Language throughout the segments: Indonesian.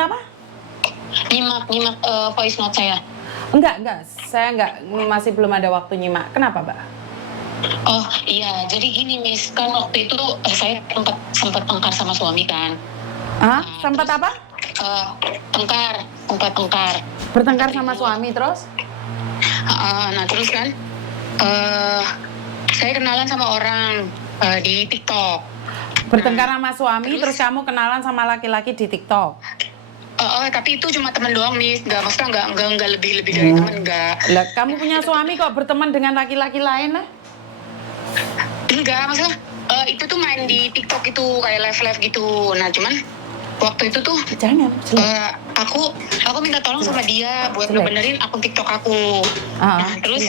apa? Nyimak voice note saya. Enggak, saya masih belum ada waktu nyimak. Kenapa, Mbak? Oh iya, jadi gini Miss, kan waktu itu saya sempat tengkar sama suami kan. Sempat apa? Sempat tengkar. Bertengkar sama suami terus? Nah terus kan, saya kenalan sama orang di TikTok. Bertengkar sama suami, terus kamu kenalan sama laki-laki di TikTok? Tapi itu cuma teman doang Miss, maksudnya nggak lebih dari teman, nggak. Lah, kamu punya suami kok berteman dengan laki-laki lain lah? Enggak, maksudnya itu tuh main di TikTok itu kayak live gitu. Nah cuman waktu itu tuh aku minta tolong sama dia buat ngebenerin akun TikTok aku. Nah terus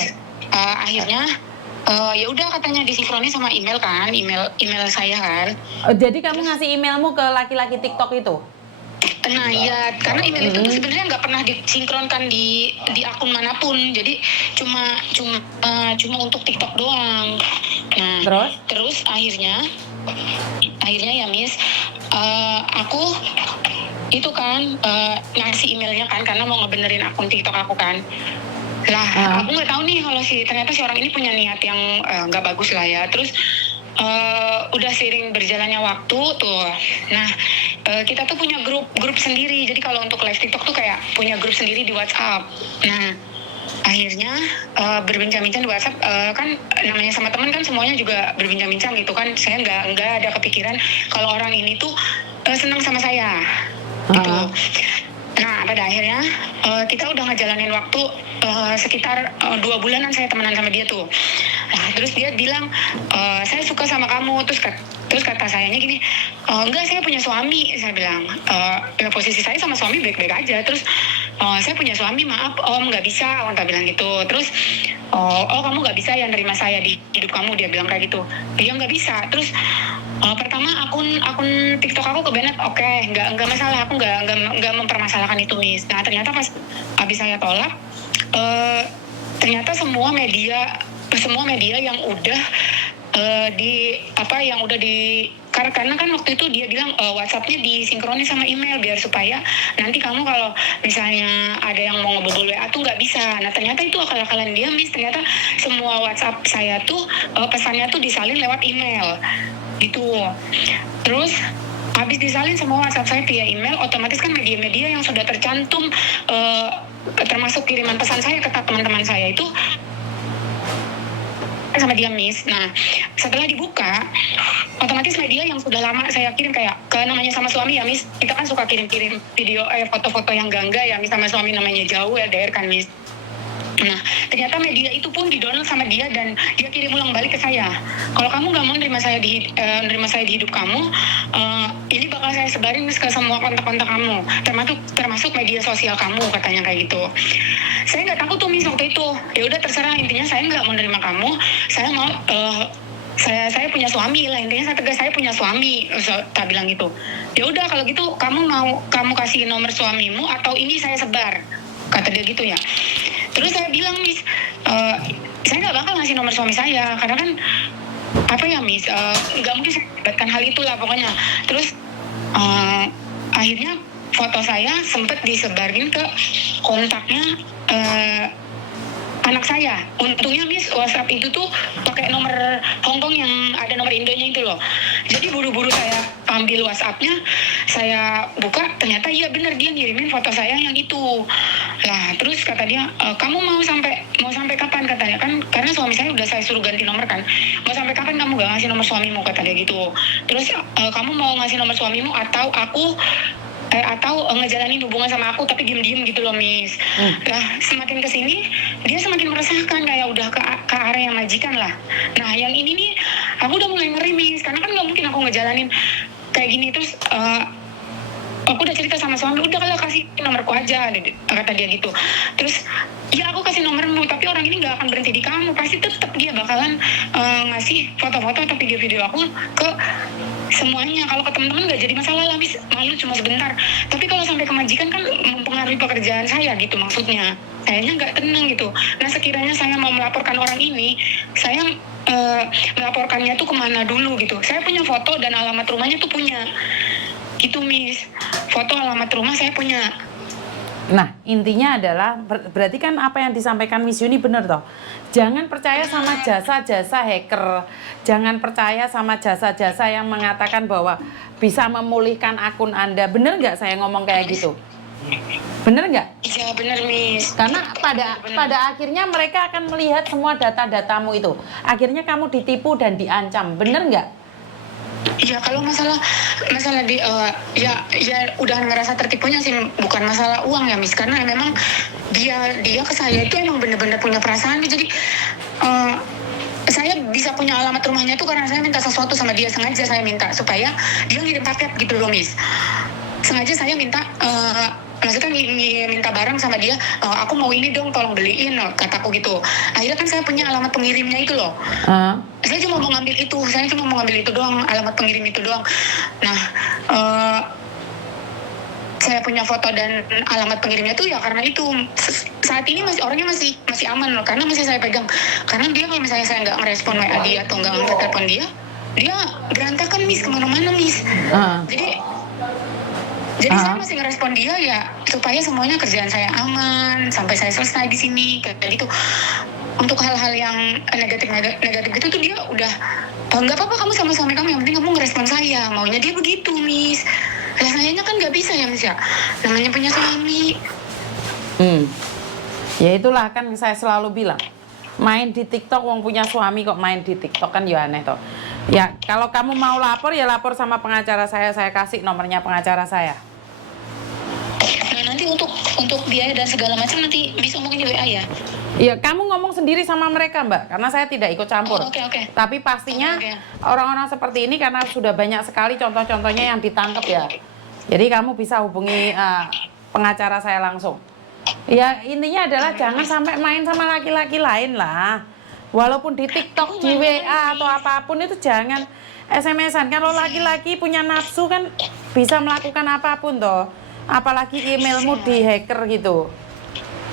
akhirnya ya udah katanya disinkronis sama email saya kan. Jadi kamu ngasih emailmu ke laki-laki TikTok itu? Nah iya, karena email itu tuh sebenarnya nggak pernah disinkronkan di akun manapun, jadi cuma untuk TikTok doang. Nah terus akhirnya ya Miss, aku itu kan ngasih emailnya kan karena mau ngebenerin akun TikTok aku kan. Lah aku nggak tahu nih kalau ternyata si orang ini punya niat yang nggak bagus lah ya. Terus udah seiring berjalannya waktu tuh, nah kita tuh punya grup sendiri. Jadi kalau untuk live TikTok tuh kayak punya grup sendiri di WhatsApp. Nah akhirnya berbincang-bincang di WhatsApp, kan namanya sama teman kan semuanya juga berbincang-bincang gitu kan. Saya nggak ada kepikiran kalau orang ini tuh senang sama saya gitu. Nah pada akhirnya kita udah ngejalanin waktu sekitar 2 bulanan saya temenan sama dia tuh. Nah terus dia bilang saya suka sama kamu. Terus kata sayanya gini, enggak, saya punya suami. Saya bilang posisi saya sama suami baik-baik aja. Terus saya punya suami, maaf om nggak bisa, om tak bilang gitu. Terus kamu nggak bisa ya nerima saya di hidup kamu, dia bilang kayak gitu. Dia nggak bisa. Terus pertama akun TikTok aku kebanet, oke, nggak masalah, aku nggak mempermasalahkan itu Miss. Nah ternyata pas habis saya tolak, ternyata semua media yang udah karena kan waktu itu dia bilang WhatsApp-nya disinkronis sama email biar supaya nanti kamu kalau misalnya ada yang mau ngebobol WA tuh nggak bisa. Nah ternyata itu akal-akalan dia Miss. Ternyata semua WhatsApp saya tuh pesannya tuh disalin lewat email gitu. Terus habis disalin semua WhatsApp saya via email, otomatis kan media-media yang sudah tercantum termasuk kiriman pesan saya ke teman-teman saya itu sama dia Miss. Nah setelah dibuka, otomatis media yang sudah lama saya kirim kayak ke namanya sama suami ya Miss. Kita kan suka kirim-kirim video foto-foto yang enggak ya Miss, sama suami namanya jauh LDR kan Miss. Nah ternyata media itu pun didownload sama dia dan dia kirim ulang balik ke saya. Kalau kamu nggak mau nerima saya di hidup kamu, ini bakal saya sebarin ke semua kontak-kontak kamu, termasuk media sosial kamu, katanya kayak gitu. Saya nggak takut tuh Miss waktu itu. Ya udah terserah, intinya saya nggak mau nerima kamu. Saya mau saya punya suami lah, intinya saya tegas, saya punya suami. Tak bilang gitu. Ya udah kalau gitu kamu kasih nomor suamimu atau ini saya sebar, kata dia gitu ya. Terus saya bilang Miss, saya nggak bakal ngasih nomor suami saya karena kan apa ya Miss, nggak mungkin saya libatkan hal itulah pokoknya. Terus akhirnya foto saya sempat disebarin ke kontaknya anak saya. Untungnya Miss, WhatsApp itu tuh pakai nomor Hongkong yang ada nomor Indonya itu loh. Jadi buru-buru saya ambil WhatsApp-nya, saya buka, ternyata iya benar dia ngirimin foto saya yang itu. Lah terus kata dia, kamu mau sampai kapan, katanya kan, karena suami saya udah saya suruh ganti nomor kan. Mau sampai kapan kamu gak ngasih nomor suamimu, kata dia gitu. Terus kamu mau ngasih nomor suamimu atau ngejalanin hubungan sama aku tapi diem-diem gitu loh Miss. Nah semakin kesini dia semakin meresahkan, kayak udah ke arah yang majikan lah. Nah yang ini nih aku udah mulai ngeri Miss, karena kan gak mungkin aku ngejalanin kayak gini. Terus aku udah cerita sama suami, udah kalau kasih nomorku aja, kata dia gitu. Terus ya aku kasih nomormu, tapi orang ini gak akan berhenti di kamu, pasti tetap dia bakalan ngasih foto-foto atau video-video aku ke semuanya. Kalau ke teman-teman nggak jadi masalah lah Miss, malu cuma sebentar. Tapi kalau sampai ke majikan kan mempengaruhi pekerjaan saya gitu, maksudnya sayanya nggak tenang gitu. Nah sekiranya saya mau melaporkan orang ini, saya melaporkannya tuh kemana dulu gitu. Saya punya foto dan alamat rumahnya tuh punya. Gitu Miss. Foto alamat rumah saya punya. Nah, intinya adalah berarti kan apa yang disampaikan Miss Yuni benar toh. Jangan percaya sama jasa-jasa hacker. Jangan percaya sama jasa-jasa yang mengatakan bahwa bisa memulihkan akun Anda. Bener nggak saya ngomong kayak gitu? Bener nggak? Iya bener Miss. Karena pada akhirnya mereka akan melihat semua data-datamu itu. Akhirnya kamu ditipu dan diancam. Bener nggak? Iya, kalau masalah di ya udah ngerasa tertipunya sih, bukan masalah uang ya Miss, karena memang dia ke saya itu emang bener-bener punya perasaan. Jadi saya bisa punya alamat rumahnya itu karena saya minta sesuatu sama dia, sengaja saya minta supaya dia ngirim paket gitu loh Miss. Sengaja saya minta maksudnya minta barang sama dia, aku mau ini dong, tolong beliin, kataku gitu. Akhirnya kan saya punya alamat pengirimnya itu loh. Saya cuma mau ngambil itu doang, alamat pengirim itu doang. Nah, saya punya foto dan alamat pengirimnya tuh ya karena itu saat ini orangnya masih aman loh, karena masih saya pegang. Karena dia kalau misalnya saya nggak merespon WA dia atau nggak angkat telepon dia berantakan Miss, kemana-mana Miss. Jadi saya masih ngerespon dia ya supaya semuanya kerjaan saya aman sampai saya selesai di sini kayak gitu. Untuk hal-hal yang negatif itu tuh dia udah nggak apa-apa, kamu sama suami kamu, yang penting kamu ngerespon saya, maunya dia begitu Miss. Rasanya kan nggak bisa ya Miss ya, namanya punya suami. Ya itulah kan saya selalu bilang, main di TikTok wong punya suami kok main di TikTok, kan ya aneh toh. Ya kalau kamu mau lapor ya lapor sama pengacara saya kasih nomornya pengacara saya. Nah nanti untuk biaya dan segala macam nanti bisa ngomongin di WA ya? Iya, kamu ngomong sendiri sama mereka Mbak, karena saya tidak ikut campur. Oke. Tapi pastinya orang-orang seperti ini karena sudah banyak sekali contoh-contohnya yang ditangkap ya. Jadi kamu bisa hubungi pengacara saya langsung. Ya intinya adalah jangan sampai main sama laki-laki lain lah. Walaupun di TikTok, di WA atau apapun itu jangan SMS-an. Kalau laki-laki punya nafsu kan bisa melakukan apapun toh. Apalagi emailmu di hacker gitu.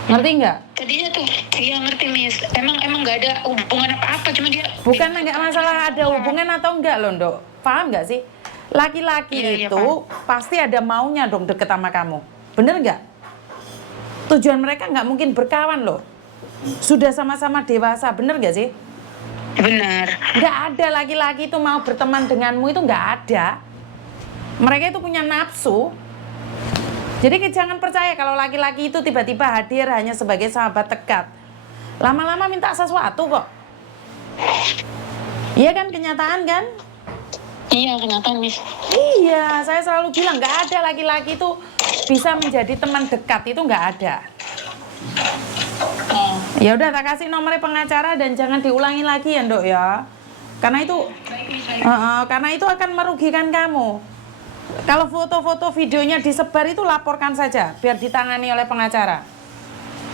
Ngerti nggak? Tadinya tuh, iya ngerti Miss. Emang nggak ada hubungan apa-apa, cuma dia. Bukan nggak masalah ada hubungan atau enggak loh, Dok. Paham nggak sih? Laki-laki itu pasti ada maunya dong deket sama kamu. Bener nggak? Tujuan mereka nggak mungkin berkawan loh. Sudah sama-sama dewasa, bener nggak sih? Benar. Nggak ada laki-laki itu mau berteman denganmu, itu nggak ada. Mereka itu punya nafsu. Jadi jangan percaya kalau laki-laki itu tiba-tiba hadir hanya sebagai sahabat dekat. Lama-lama minta sesuatu kok. Iya kan, kenyataan kan? Iya, kenyataan Miss. Iya, saya selalu bilang nggak ada laki-laki itu bisa menjadi teman dekat, itu nggak ada. Ya udah, tak kasih nomornya pengacara dan jangan diulangi lagi ya Dok ya. Karena itu akan merugikan kamu. Kalau foto-foto videonya disebar itu laporkan saja biar ditangani oleh pengacara.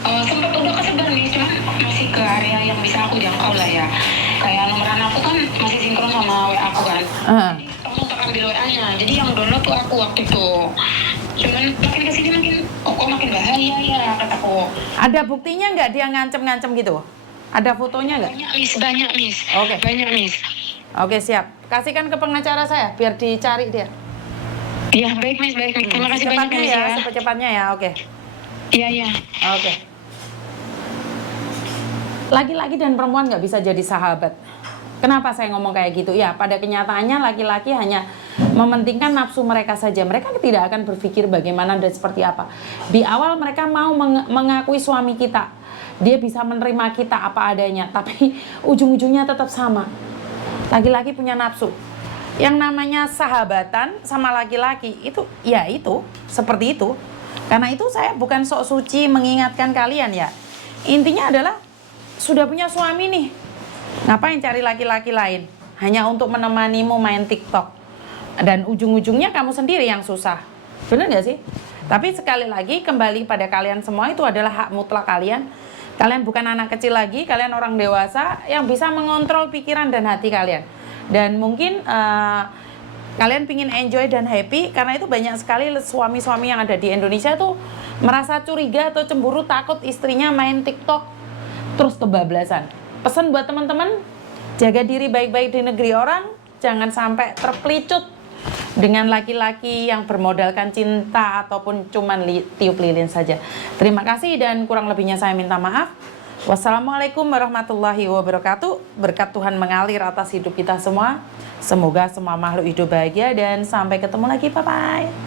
Sempat udah kesebar nih, cuman masih ke area yang bisa aku jangkau lah ya. Kayak nomor anakku kan masih sinkron sama WA aku kan. Jadi kamu untuk ambil WA-nya. Jadi yang download tuh aku waktu itu. Cuman makin kesini makin kok makin bahaya ya kataku. Ada buktinya nggak dia ngancem-ngancem gitu? Ada fotonya nggak? Banyak Miss. Oke. Banyak Miss. Oke, siap. Kasihkan ke pengacara saya biar dicari dia. Iya, baik Miss, baik. Terima kasih banyak Miss ya. Secepatnya ya, oke. Iya. Oke. Laki-laki dan perempuan nggak bisa jadi sahabat. Kenapa saya ngomong kayak gitu? Ya, pada kenyataannya laki-laki hanya mementingkan nafsu mereka saja. Mereka tidak akan berpikir bagaimana dan seperti apa. Di awal mereka mau mengakui suami kita. Dia bisa menerima kita apa adanya. Tapi ujung-ujungnya tetap sama. Laki-laki punya nafsu. Yang namanya sahabatan sama laki-laki itu seperti itu. Karena itu saya bukan sok suci mengingatkan kalian ya. Intinya adalah sudah punya suami nih, ngapain cari laki-laki lain hanya untuk menemanimu main TikTok, dan ujung-ujungnya kamu sendiri yang susah. Bener gak sih? Tapi sekali lagi kembali pada kalian semua, itu adalah hak mutlak kalian. Kalian bukan anak kecil lagi, kalian orang dewasa yang bisa mengontrol pikiran dan hati kalian. Dan mungkin kalian pingin enjoy dan happy, karena itu banyak sekali suami-suami yang ada di Indonesia tuh merasa curiga atau cemburu, takut istrinya main TikTok terus kebablasan. Pesan buat teman-teman, jaga diri baik-baik di negeri orang, jangan sampai terpelicut dengan laki-laki yang bermodalkan cinta ataupun cuman tiup lilin saja. Terima kasih dan kurang lebihnya saya minta maaf. Wassalamualaikum warahmatullahi wabarakatuh. Berkat Tuhan mengalir atas hidup kita semua. Semoga semua makhluk hidup bahagia dan sampai ketemu lagi. Bye-bye.